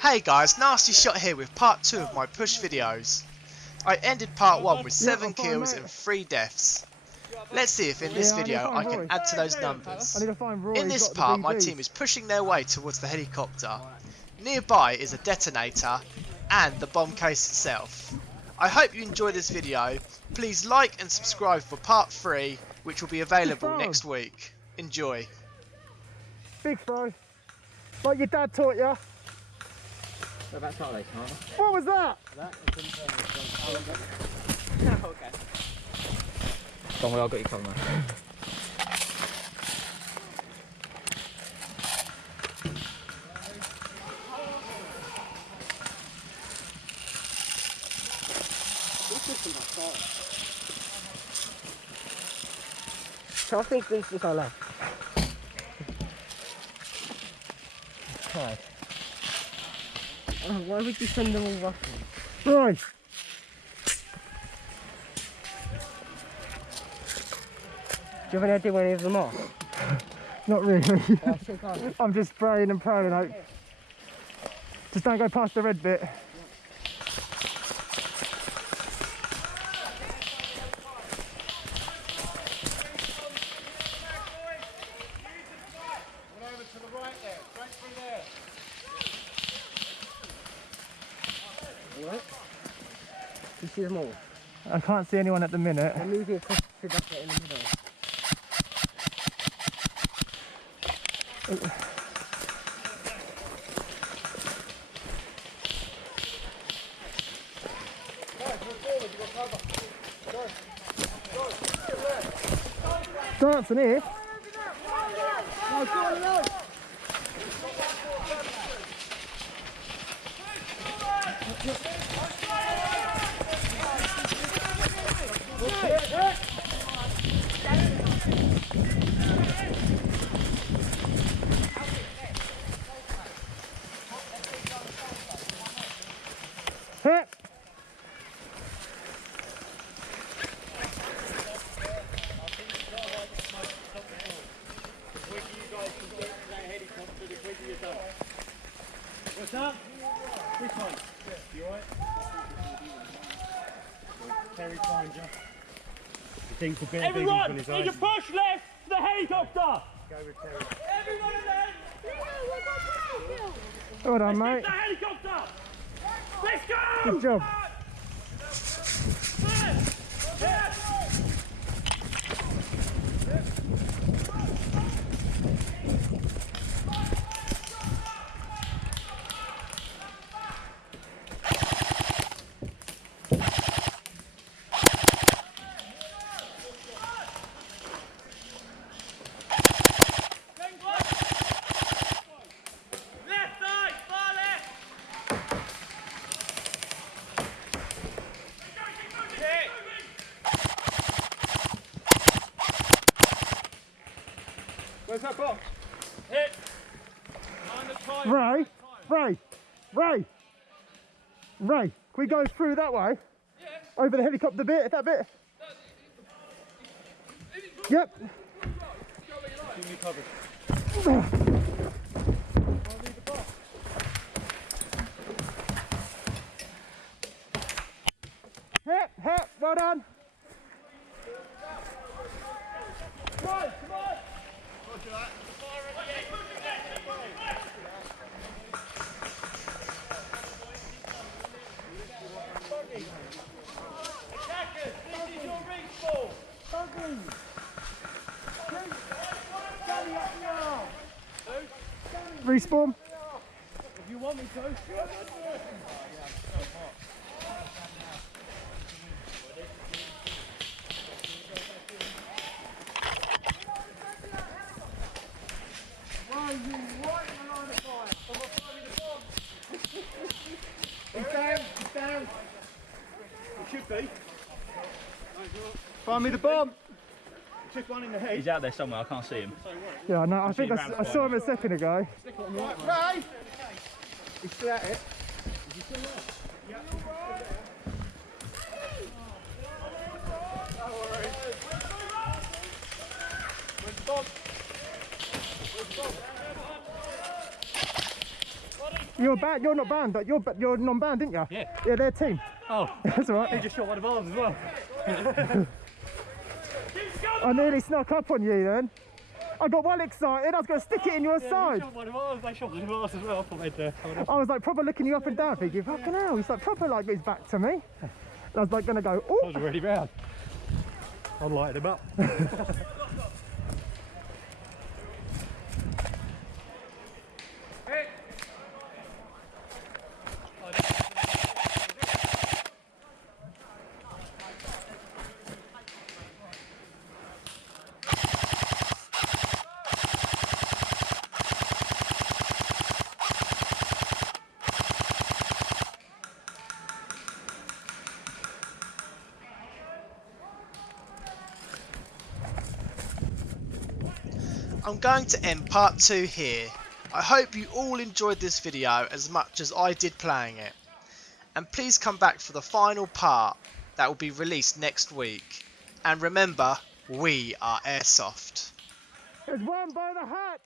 Hey guys, Nasty Shot here with part 2 of my push videos. I ended part 1 with 7 kills and 3 deaths. Let's see if in this video I can add to those numbers. In this part my team is pushing their way towards the helicopter. Nearby is a detonator and the bomb case itself. I hope you enjoy this video. Please like and subscribe for part 3, which will be available next week. Enjoy. Big throw. Like your dad taught you. What was that? Okay. Don't worry, I'll get you covered, man. I think this is our left. Right. Why would you send them all roughly? Right. Do you have any idea where any of them are? Not really. I'm just praying and praying. Like, just don't go past the red bit. What? You see them all? I can't see anyone at the minute. They're moving across the bucket in the middle. Dancing here. Hit. What's up? Which one? You alright? Terry finds you. He thinks a bit of Everyone, on his need eyes. to push left to the helicopter. Go with Terry. Everyone in there. Well done, Get mate. the helicopter. Let's go. Good job. Left side, far left. Where's that box? Hit. On the time. Ray, can we go through that way? Yeah. Over the helicopter bit, that bit? Yep. Give me cover. Hit, well done. Come on. Attackers, this is your reach ball. Respawn. If you want me to. He's down. He should be. Find me the bomb. Took one in the head. He's out there somewhere, I can't see him. Yeah, no, I think I saw him a second ago. Right, Ray! He's still at it. Where's the bomb? You're banned. You're not banned. You're non-banned, didn't you? Yeah. Yeah, they're a team. Oh, That's all he right. just shot one of ours as well. I nearly snuck up on you then. I got well excited. I was going to stick it in your Yeah, side. he shot one of ours. They shot one of ours as well. I thought they'd. I was like proper looking you up and down, thinking, fucking hell. He's like proper like his back to me. And I was like going to go, I was oh. already round. I lighted him up. I'm going to end part 2 here. I hope you all enjoyed this video as much as I did playing it. And please come back for the final part that will be released next week. And remember, we are Airsoft. It's won by the Hats.